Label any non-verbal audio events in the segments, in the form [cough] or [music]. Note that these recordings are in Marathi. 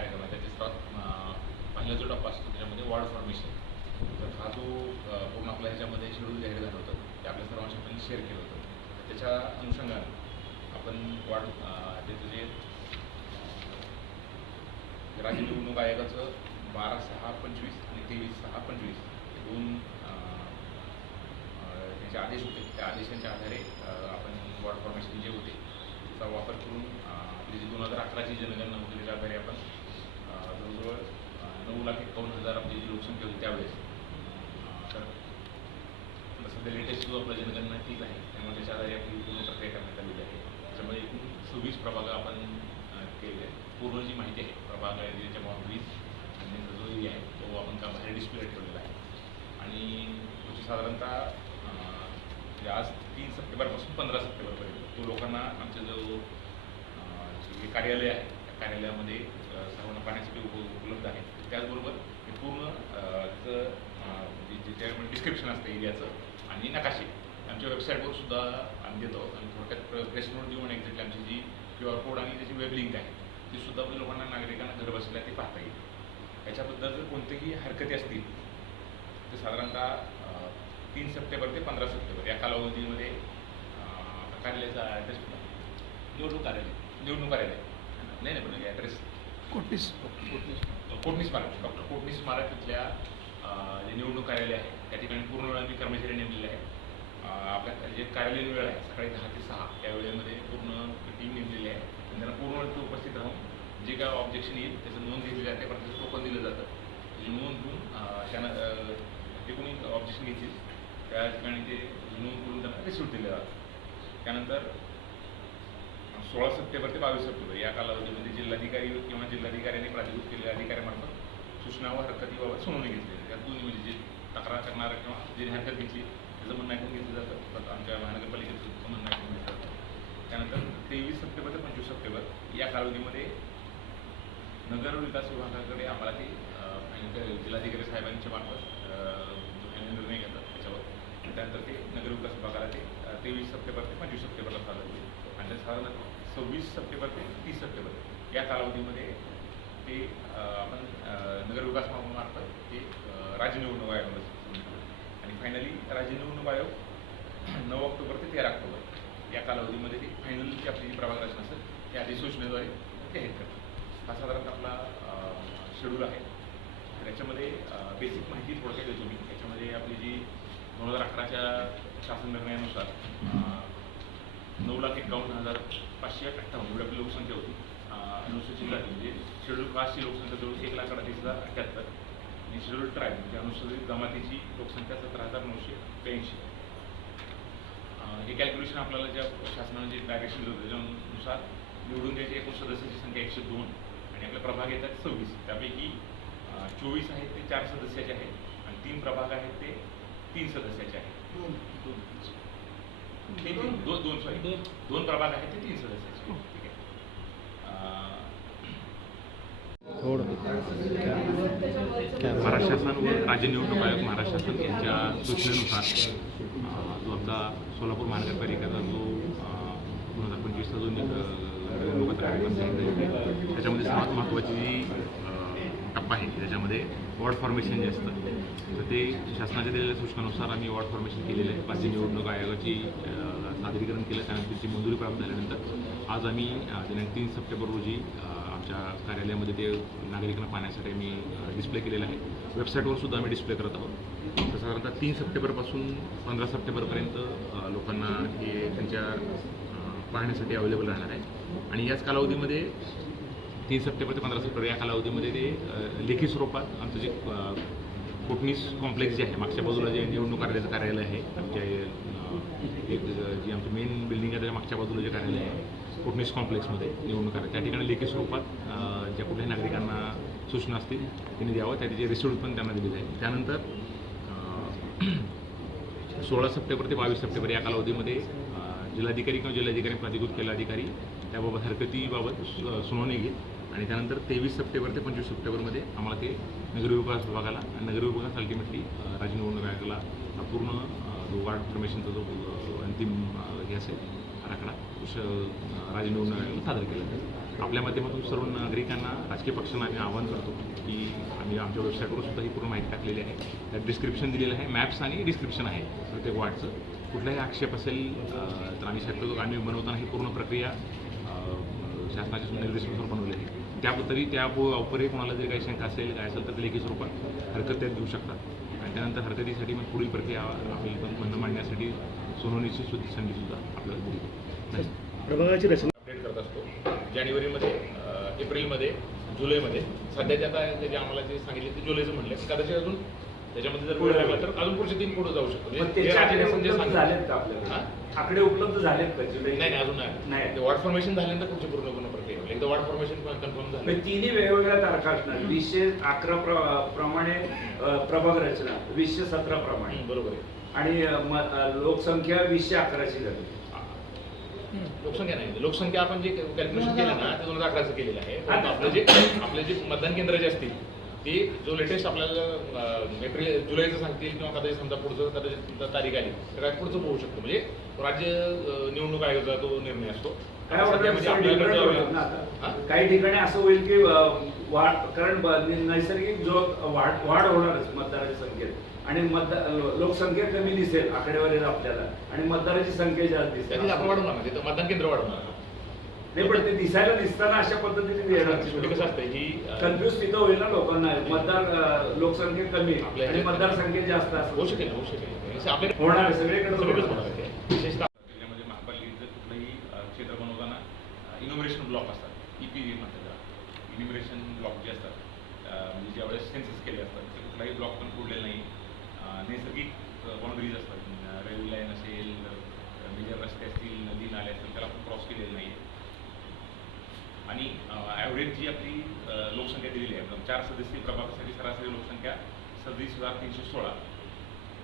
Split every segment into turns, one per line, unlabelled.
कार्यक्रमाचा ते स्टॉक पहिला जो टप्पा असतो त्याच्यामध्ये वॉर्ड फॉर्मेशन तर हा जो पूर्ण आपला ह्याच्यामध्ये शेड्यूल जाहीर झालं होतं ते आपल्या सर्वांशी आपण शेअर केलं होतं. त्याच्या अनुषंगानं आपण वॉर्ड त्याचं जे राज्य निवडणूक आयोगाचं बारा सहा पंचवीस आणि तेवीस सहा पंचवीस दोन त्याचे आदेश होते. त्या आदेशांच्या आधारे आपण वॉर्ड फॉर्मेशन जे होते त्याचा वापर करून आपली जी दोन हजार अकराची जनगणना वगैरे आधारे आपण जवळजवळ नऊ लाख एकावन्न हजार आपली जी लोकसंख्या होती त्यावेळेस. तर सध्या लेटेस्ट जो आपला जनगणना तीच आहे त्यामुळे त्याच्या आधारे आपली पूर्ण प्रक्रिया करण्यात आलेली आहे. त्याच्यामध्ये एकूण सव्वीस प्रभाग आपण केले आहेत. पूर्ण जी माहिती आहे प्रभाग आहे त्याच्या बाउंड्रीज आणि जो एरिया आहे तो आपण का बाहेर डिस्प्ले ठेवलेला आहे. आणि त्याची साधारणतः म्हणजे आज तीन सप्टेंबरपासून पंधरा सप्टेंबरपर्यंत तो लोकांना आमचं जो जे कार्यालय आहे कार्यालयामध्ये सर्वांना पाण्यासाठी उप उपलब्ध आहे. त्याचबरोबर हे पूर्ण जे- त्यामुळे डिस्क्रिप्शन असतं एरियाचं आणि नकाशे. आमच्या वेबसाईटवर सुद्धा आम्ही देतो आणि थोडक्यात प्रेस नोट देऊन एक्झॅक्टली आमची जी क्यू आर कोड आणि त्याची वेब लिंक आहे ती सुद्धा आपल्या लोकांना नागरिकांना घर बसल्या ते पाहता येईल. याच्याबद्दल जर कोणतेही हरकती असतील तर साधारणतः तीन सप्टेंबर ते पंधरा सप्टेंबर या कालावधीमध्ये कार्यालयाचा ॲड्रेस
निवडणूक कार्यालय.
निवडणूक कार्यालय. नाही नाही पण ॲड्रेस
कोटीस
कोटणी स्मारक डॉक्टर कोटणी स्मारक इथल्या अं, जे निवडणूक कार्यालय आहे त्या ठिकाणी पूर्ण वेळ आम्ही कर्मचारी नेमलेले आहे आपल्या जे कार्यालयीन वेळ आहे सकाळी दहा ते सहा या वेळेमध्ये पूर्ण टीम नेमलेली आहे. त्यांना पूर्ण वेळ उपस्थित राहून जे काय ऑब्जेक्शन येईल त्याचं नोंद घेतली जाते परत टोकन दिलं जातं. त्याची नोंद घेऊन अं, जे कोणी ऑब्जेक्शन घेतील त्या ठिकाणी ते नोंद करून त्यांना रिसिव्ह दिलं जातं. त्यानंतर सोळा सप्टेंबर ते बावीस सप्टेंबर या कालावधीमध्ये जिल्हाधिकारी किंवा जिल्हाधिकाऱ्यांनी प्राधिकृत केलेल्या अधिकाऱ्यामार्फत सूचना व हरकतीबाबत सुनावणी घेतली जाते. त्यात दोन्ही म्हणजे जे तक्रार करणारा किंवा जे हरकत घेतली त्याचं म्हणणं ऐकून घेतलं जातं. आमच्या महानगरपालिकेचं म्हणणं ऐकून घेतलं जातं. त्यानंतर तेवीस सप्टेंबर ते पंचवीस सप्टेंबर या कालावधीमध्ये नगर विकास विभागाकडे आम्हाला ते जिल्हाधिकारी साहेबांच्या मार्फत निर्णय घेतात त्याच्यावर. त्यानंतर ते नगरविकास विभागाला ते तेवीस सप्टेंबर ते पंचवीस सप्टेंबरला सादर होईल. आणि साधारण सव्वीस सप्टेंबर ते तीस सप्टेंबर. या कालावधीमध्ये ते आपण नगरविकास नगर विकास ते राज्य निवडणूक आयोगाला आणि फायनली राज्य निवडणूक आयोग नऊ ऑक्टोबर ते तेरा ऑक्टोबर या कालावधीमध्ये ती फायनलची आपली जी प्रभाग रचना असेल ते अधिसूचनेद्वारे ते हे करतात. हा साधारणतः आपला शेड्यूल आहे. तर याच्यामध्ये बेसिक माहिती थोडक्यात देतो मी. याच्यामध्ये आपली जी दोन हजार अकराच्या शासन निर्णयानुसार नऊ लाख एकावन्न हजार पाचशे अठ्ठावन्न एवढी आपली लोकसंख्या होती. अनुसूचित जाती म्हणजे शेड्यूल कास्टची लोकसंख्या जवळ एक लाख अडतीस हजार अठ्ठ्याहत्तर आणि शेड्यूल ट्राईब म्हणजे अनुसूचित जमातीची लोकसंख्या सतरा हजार नऊशे ब्याऐंशी. हे कॅल्क्युलेशन आपल्याला ज्या शासनाने जे डायरेक्शन दिलं होतं त्याच्यानुसार निवडून द्यायचे एकूण सदस्याची संख्या एकशे दोन आणि आपले प्रभाग येतात सव्वीस. त्यापैकी चोवीस आहेत ते चार सदस्याचे आहेत आणि तीन प्रभाग आहेत ते तीन सदस्याचे आहेत. तीन दोन दोन सॉरी
दोन.
प्रभाग आहेत ते तीन सदस्याचे ठीक आहे. अं, महाराष्ट्र शासन व राज्य निवडणूक आयोग महाराष्ट्र शासन यांच्या सूचनेनुसार जो आपला सोलापूर महानगरपालिकेचा जो दोन हजार पंचवीसचा जो नि- अं, निवडणुकाचा कार्यक्रम सांगितला आहे, त्याच्यामध्ये सर्वात महत्त्वाची जी अं, आहे त्याच्यामध्ये वॉर्ड फॉर्मेशन जे असतं तर ते शासनाच्या दिलेल्या सूचनानुसार आम्ही वॉर्ड फॉर्मेशन केलेलं आहे. पाचशे निवडणूक आयोगाची सादरीकरण केलं त्यानंतर त्याची मंजुरी प्राप्त झाल्यानंतर आज आम्ही दिनांक तीन सप्टेंबर रोजी आमच्या कार्यालयामध्ये ते नागरिकांना पाहण्यासाठी आम्ही डिस्प्ले केलेलं आहे. वेबसाईटवर सुद्धा आम्ही डिस्प्ले करत आहोत. तर साधारणतः तीन सप्टेंबरपासून पंधरा सप्टेंबरपर्यंत लोकांना हे त्यांच्या पाहण्यासाठी अवेलेबल राहणार आहे. आणि याच कालावधीमध्ये तीन सप्टेंबर ते पंधरा सप्टेंबर या कालावधीमध्ये ते लेखी स्वरूपात आमचं जे अ, कोटणीस कॉम्प्लेक्स जे आहे मागच्या बाजूला जे निवडणूक कार्यालयाचं कार्यालय आहे आमच्या एक जी आमची मेन बिल्डिंग आहे त्याच्या मागच्या बाजूला जे कार्यालय आहे कोटणीस कॉम्प्लेक्समध्ये निवडणूक कार्यालय त्या ठिकाणी लेखी स्वरूपात ज्या कुठल्याही नागरिकांना सूचना असतील त्यांनी द्यावं त्या त्याचे रिसिप्ट पण त्यांना दिली जाईल. त्यानंतर [clears throat] सोळा सप्टेंबर ते बावीस सप्टेंबर या कालावधीमध्ये जिल्हाधिकारी किंवा जिल्हाधिकारी प्राधिकृत केला अधिकारी त्याबाबत हरकतीबाबत सु- सुनावणी घेत आणि त्यानंतर तेवीस सप्टेंबर ते पंचवीस सप्टेंबरमध्ये आम्हाला ते नगरविकास विभागाला आणि नगर अल्टिमेटली राज्य निवडणूक आयोगाला हा पूर्ण जो वार्ड फॉर्मेशनचा जो अंतिम हे असेल आराखडा श- राज्य निवडणूक आयोगाला सादर केला जाईल. आपल्या माध्यमातून सर्व नागरिकांना राजकीय पक्षांना आम्ही आवाहन करतो की आम्ही आमच्या वेबसाईटवर सुद्धा ही पूर्ण माहिती टाकलेली आहे. त्यात डिस्क्रिप्शन दिलेलं आहे मॅप्स आणि डिस्क्रिप्शन आहे. प्रत्येक वार्डचं कुठलाही आक्षेप असेल तर आम्ही शक्यतो आम्ही बनवताना ही पूर्ण प्रक्रिया शासनाच्या निर्देशानुसार बनवली आहे. त्याबद्दलही त्या उपरही कोणाला जरी काही शंका असेल काय असेल तर ते लेखी स्वरूपात हरकत त्यात देऊ शकतात. आणि त्यानंतर हरकतीसाठी मग पुढील प्रक्रिया आम्ही पण म्हणणं मांडण्यासाठी सोनवणीची सुद्धा संधीसुद्धा आपल्याला दिली. धन्यवाद.
प्रभागाची रचना.
अपडेट करत असतो. जानेवारीमध्ये एप्रिलमध्ये जुलैमध्ये. सध्याचे आता जे आम्हाला जे सांगितले ते जुलैचं म्हणले. कदाचित अजून त्याच्यामध्ये जर वेळ लागला तर अजून पुढचे तीन पुढे जाऊ शकतो.
पण
म्हणजे
त्याचे आकडे उपलब्ध झालेत का
हा?
आकडे उपलब्ध झालेत का जुलै?
नाही नाही अजून नाही. ते वॉर्ड फॉर्मेशन झाल्यानंतर पुढची पूर्ण पूर्ण प्रक्रिया होईल. एकदा वॉर्ड फॉर्मेशन कन्फर्म झालं.
तिन्ही वेगवेगळ्या तारखा असणार. वीसशे अकरा प्र- प्रमाणे प्रभाग रचना. वीसशे सतरा प्रमाणे.
बरोबर आहे.
आणि लोकसंख्या वीसशे अकराची झाली.
लोकसंख्या नाही. लोकसंख्या आपण जे कॅल्क्युलेशन केलं ना ते दोन हजार अकराचं केलेलं आहे. आपलं जे आपले जे मतदान केंद्र जे असतील ते जो लेटेस्ट आपल्याला एप्रिल जुलैचं सांगतील किंवा कदाचित समजा पुढचं कदाचित तारीख आली तर काय पुढचं होऊ शकतो? म्हणजे राज्य निवडणूक आयोगाचा तो निर्णय असतो. म्हणजे.
काही ठिकाणी असं होईल की वाढ कारण नैसर्गिक जो वाढ वाढ होणारच मतदाराच्या संख्येत आणि मतदार लोकसंख्या कमी दिसेल आकडेवारीत आपल्याला. आणि मतदाराची संख्या जास्त दिसेल.
आपण वाढवणार तिथं मतदान केंद्र वाढवणार.
नाही पण ते दिसायला दिसताना अशा पद्धतीने
शेवटी कसं असतं ही
कन्फ्युज तिथं होईल ना लोकांना. मतदार लोकसंख्या कमी
आपल्या
आणि
ह्याच्यात-
मतदारसंख्या जास्त
होऊ
असते
शकेल होऊ शकेल. असं आपल्या
होणार आहे, सगळीकडे होणार
आहे. विशेषतः जिल्ह्यामध्ये महापालिकेचं कुठलंही क्षेत्र बनवताना इनोव्हेशन ब्लॉक असतात. ई पी म्हणतात इन्युमरेशन ब्लॉक जे असतात म्हणजे ज्यावेळेस सेन्सस केले असतात ते कुठलाही ब्लॉक पण फोडलेला नाही. नैसर्गिक बाउंड्रीज असतात. रेल्वे लाईन असेल मेजर रस्ते असतील नदी नाले असतील त्याला आपण क्रॉस केलेलं नाही. आणि ॲव्हरेज जी आपली लोकसंख्या दिलेली आहे चार सदस्यीय प्रभागासाठी सरासरी लोकसंख्या सव्वीस हजार तीनशे सोळा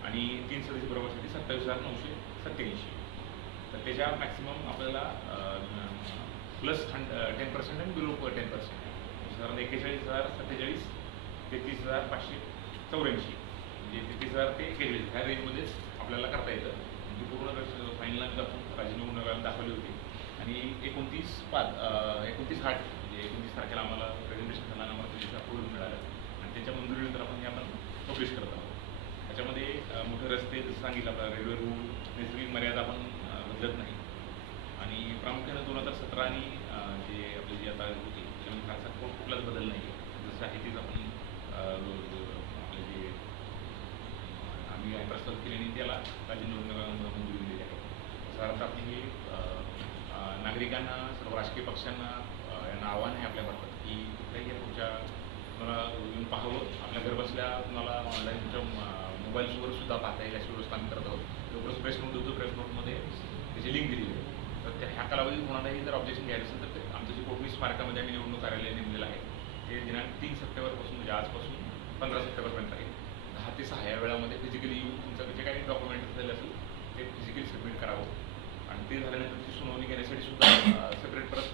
आणि तीन सदस्य प्रभागासाठी सत्तावीस हजार नऊशे सत्त्याऐंशी. तर त्याच्या मॅक्सिमम आपल्याला प्लस टेन पर्सेंट आणि बिलो टेन पर्सेंट साधारण एक्केचाळीस हजार सत्तेचाळीस तेहतीस हजार पाचशे चौऱ्याऐंशी. म्हणजे तेहतीस हजार ते एक्केचाळीस ह्या रेंजमध्येच आपल्याला करता येतं. म्हणजे पूर्ण फायनल आपण राज्य निवडणुकाला दाखवली होती. आणि एकोणतीस पाच एकोणतीस आठ म्हणजे एकोणतीस तारखेला आम्हाला प्रेझेंटेशन करताना आम्हाला त्याचं अप्रुव्हल मिळालं. आणि त्याच्या मंजुरीनंतर आपण हे आपण पब्लिश करत आहोत. त्याच्यामध्ये मोठे रस्ते जसं सांगितलं आपला रेल्वे रूळ नैसर्गिक मर्यादा आपण बदलत नाही. आणि प्रामुख्याने दोन हजार सतरा आणि जे आपली जी आता होती त्याच्यामध्ये फारसा कुठलाच बदल नाही आहे जसं आहे तेच आपण आपले जे आम्ही प्रस्ताव केले आणि त्याला राज्य निवडणुकांमध्ये मंजुरी दिलेली आहे. साधारणतः आपली ही नागरिकांना सर्व राजकीय पक्षांना यांना आव्हान आहे आपल्यामार्फत की कुठल्याही तुमच्या पुढच्या तुम्हाला येऊन पाहावं. आपल्या घरबसल्या तुम्हाला ऑनलाईन तुमच्या मोबाईल्सवर सुद्धा पाहता येईल अशी व्यवस्था आम्ही करत आहोत. लवकरच प्रेस नोट देतो. प्रेस नोटमध्ये त्याची लिंक दिलेली आहे. तर त्या ह्या कालावधीत कोणालाही जर ऑब्जेक्शन घ्यायचं असेल तर ते आमचं जे कोटमी स्मारकामध्ये आम्ही निवडणूक कार्यालय नेमलेलं आहे ते दिनांक तीन सप्टेंबरपासून म्हणजे आजपासून पंधरा सप्टेंबरपर्यंत आहे. दहा ते सहा या वेळामध्ये फिजिकली येऊन तुमचं जे काही डॉक्युमेंट झाले असेल ते फिजिकली सबमिट करावं. आणि ते झाल्यानंतर ती सुनावणी घेण्यासाठी सुद्धा सेपरेट परत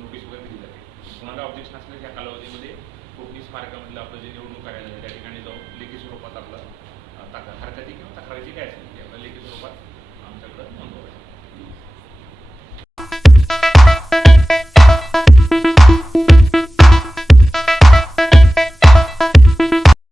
नोटीस वगैरे दिली जाते. कोणाला ऑब्जेक्शन असलं या कालावधीमध्ये कोकणी स्मारकामधलं आपलं जे निवडणूक कार्यालय त्या ठिकाणी जाऊन लेखी स्वरूपात आपलं अं, तक्रार हरकती किंवा तक्रारीची काय असेल ते आपल्या लेखी स्वरूपात आमच्याकडं नोंदवायचं